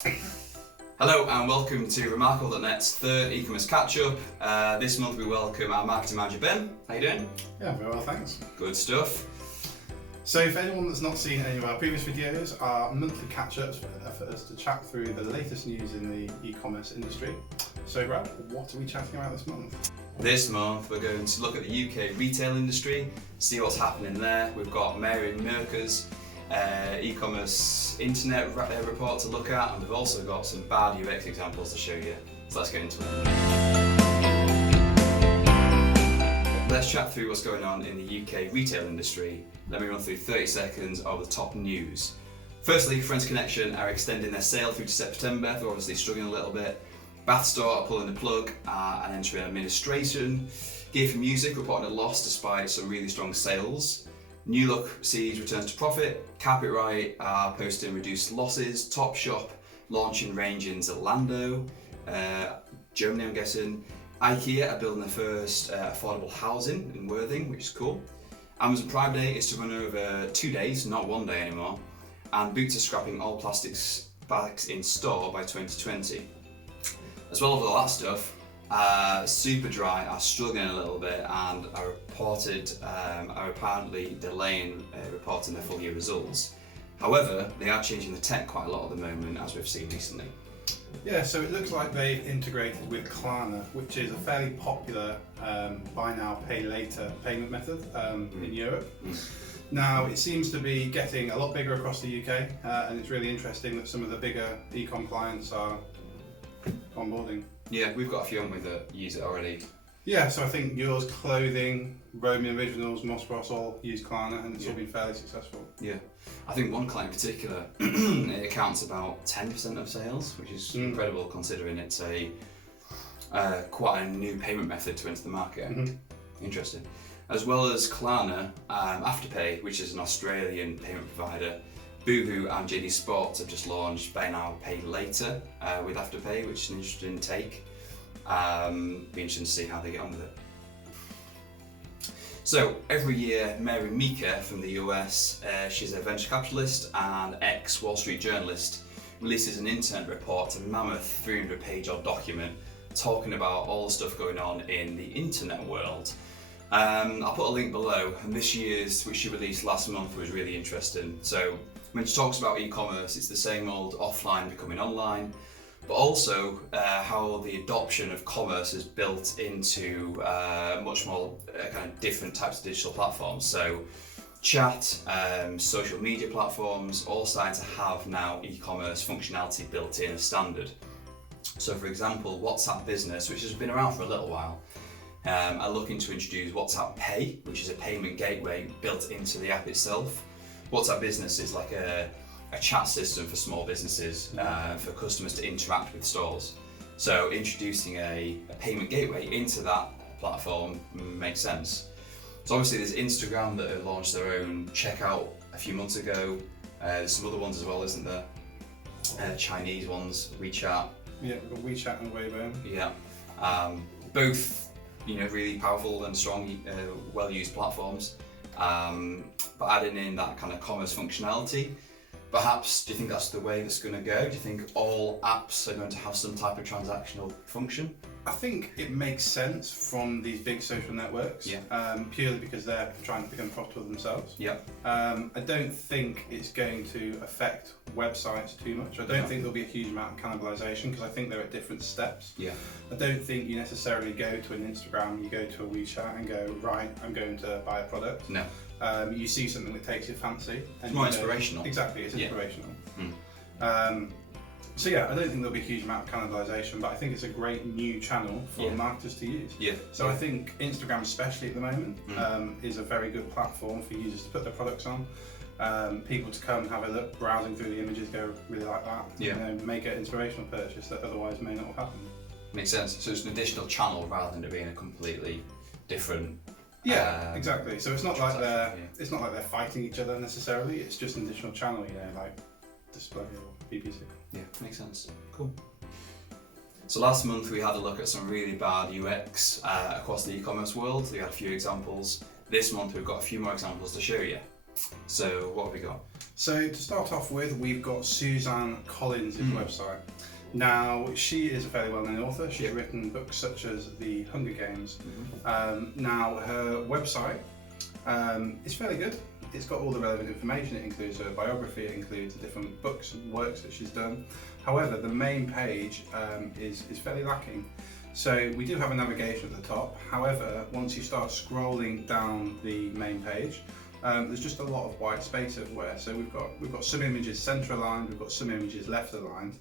Hello and welcome to Remarkable.net's third e-commerce catch-up. This month we welcome our marketing manager Ben. How you doing? Yeah, very well, thanks. Good stuff. So for anyone that's not seen any of our previous videos, our monthly catch-ups for us to chat through the latest news in the e-commerce industry. So Brad, what are we chatting about this month? This month we're going to look at the UK retail industry, see what's happening there. We've got Meeker's e-commerce internet report to look at, and we've also got some bad UX examples to show you. So let's get into it. Let's chat through what's going on in the UK retail industry. Let me run through 30 seconds of the top news. Firstly, Friends Connection are extending their sale through to September. They're obviously struggling a little bit. Bath Store are pulling the plug and entering administration. Gear for Music reporting a loss despite some really strong sales. New Look sees returns to profit. Carpetright are posting reduced losses. Topshop launching range in Zalando, Germany I'm guessing. IKEA are building their first affordable housing in Worthing, which is cool. Amazon Prime Day is to run over 2 days, not 1 day anymore. And Boots are scrapping all plastics bags in store by 2020. As well as all that stuff, Superdry are struggling a little bit and are apparently delaying reporting their full year results. However, they are changing the tech quite a lot at the moment, as we've seen recently. Yeah, so it looks like they've integrated with Klarna, which is a fairly popular buy now, pay later payment method in Europe. Now, it seems to be getting a lot bigger across the UK, and it's really interesting that some of the bigger e-com clients are onboarding. Yeah, we've got a few on with that use it already. Yeah, so I think yours, Clothing, Roman Originals, Moss Ross all use Klarna, and it's all been fairly successful. Yeah, I think one client in particular, it accounts about 10% of sales, which is incredible considering it's a quite a new payment method to enter the market. Interesting. As well as Klarna, Afterpay, which is an Australian payment provider. Boohoo and JD Sports have just launched Buy Now Pay Later with Afterpay, which is an interesting take. Be interesting to see how they get on with it. So every year, Meeker from the US, she's a venture capitalist and ex-Wall Street journalist, releases an internet report, a mammoth 300-page odd document talking about all the stuff going on in the internet world. I'll put a link below, and this year's, which she released last month, was really interesting. So when she talks about e-commerce, it's the same old offline becoming online, but also how the adoption of commerce is built into much more kind of different types of digital platforms. So chat, social media platforms, all starting to have now e-commerce functionality built in as standard. So for example, WhatsApp Business, which has been around for a little while, are looking to introduce WhatsApp Pay, which is a payment gateway built into the app itself. WhatsApp Business is like a chat system for small businesses, for customers to interact with stores. So introducing a payment gateway into that platform makes sense. So obviously there's Instagram that have launched their own checkout a few months ago. There's some other ones as well, isn't there? Chinese ones, WeChat. Yeah, we've got WeChat and Weibo. Yeah, both really powerful and strong, well-used platforms. But adding in that kind of commerce functionality, perhaps, do you think that's the way that's going to go? Do you think all apps are going to have some type of transactional function? I think it makes sense from these big social networks, purely because they're trying to become profitable themselves. I don't think it's going to affect websites too much. I don't think there'll be a huge amount of cannibalization because I think they're at different steps. I don't think you necessarily go to an Instagram, you go to a WeChat and go, right, I'm going to buy a product. No. You see something that takes your fancy. It's more inspirational. Exactly, it's inspirational. So I don't think there'll be a huge amount of cannibalization, but I think it's a great new channel for marketers to use. So I think Instagram, especially at the moment, is a very good platform for users to put their products on. People to come and have a look, browsing through the images, go, really like that. Make an inspirational purchase that otherwise may not have happened. Makes sense. So it's an additional channel rather than it being a completely different. Exactly. So it's not like they're fighting each other necessarily. It's just an additional channel, like display or PPC. Yeah, makes sense. Cool. So last month we had a look at some really bad UX across the e-commerce world. We had a few examples. This month we've got a few more examples to show you. So what have we got? So to start off with, we've got Suzanne Collins' website. Now, she is a fairly well-known author. She's written books such as The Hunger Games. Now, her website is fairly good. It's got all the relevant information. It includes her biography, it includes the different books and works that she's done. However, the main page is fairly lacking. So we do have a navigation at the top. However, once you start scrolling down the main page, there's just a lot of white space everywhere. So we've got some images centre aligned, we've got some images left aligned.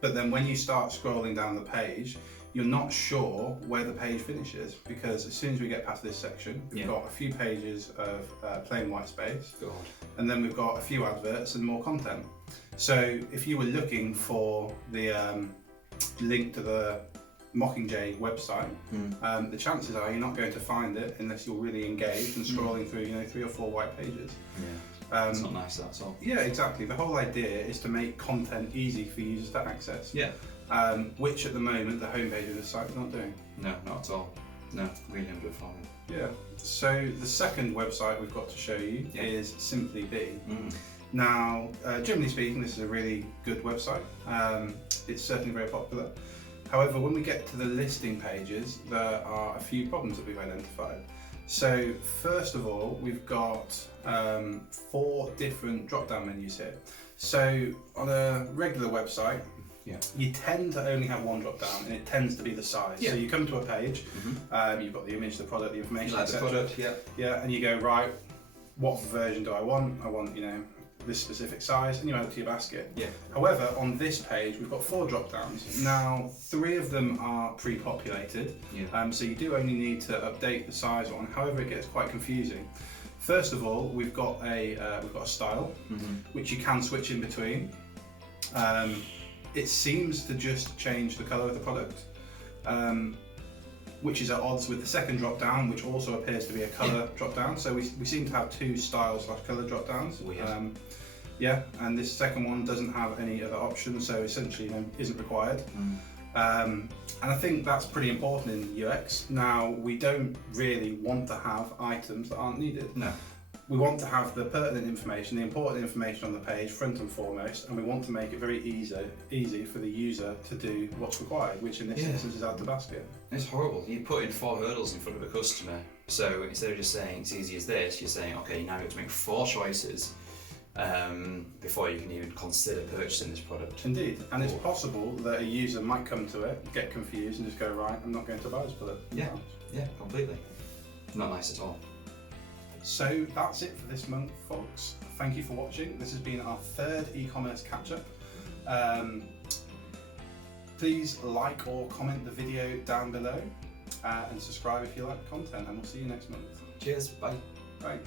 But then when you start scrolling down the page, you're not sure where the page finishes, because as soon as we get past this section, we've got a few pages of plain white space, and then we've got a few adverts and more content. So if you were looking for the link to the Mockingjay website, the chances are you're not going to find it unless you're really engaged and scrolling through 3 or 4 white pages. It's not nice, that's all. Yeah, exactly. The whole idea is to make content easy for users to access. Which at the moment the homepage of the site is not doing. No, not at all. No, really underperforming. Yeah. So the second website we've got to show you is SimplyBe. Now, generally speaking, this is a really good website. It's certainly very popular. However, when we get to the listing pages, there are a few problems that we've identified. So first of all, we've got 4 different drop-down menus here. So on a regular website, you tend to only have one drop-down, and it tends to be the size. So you come to a page, you've got the image, the product, the information, etc. And you go, right, what version do I want? I want, this specific size, and you add it to your basket. However, on this page, we've got 4 drop-downs. Now, 3 of them are pre-populated, so you do only need to update the size one. However, it gets quite confusing. First of all, we've got a style, which you can switch in between. It seems to just change the colour of the product, which is at odds with the second drop-down, which also appears to be a colour drop-down. So we seem to have 2 style/colour drop-downs. And this second one doesn't have any other options, so essentially isn't required. And I think that's pretty important in UX. Now, we don't really want to have items that aren't needed. No. We want to have the pertinent information, the important information on the page, front and foremost, and we want to make it very easy for the user to do what's required, which in this instance is add to basket. It's horrible. You put in 4 hurdles in front of a customer. So instead of just saying it's easy as this, you're saying, okay, now you have to make 4 choices before you can even consider purchasing this product. Indeed, and it's possible that a user might come to it, get confused, and just go, right, I'm not going to buy this product. Yeah, completely. Not nice at all. So that's it for this month, folks. Thank you for watching. This has been our 3rd e-commerce catch-up. Please like or comment the video down below, and subscribe if you like the content, and we'll see you next month. Cheers, bye. Bye.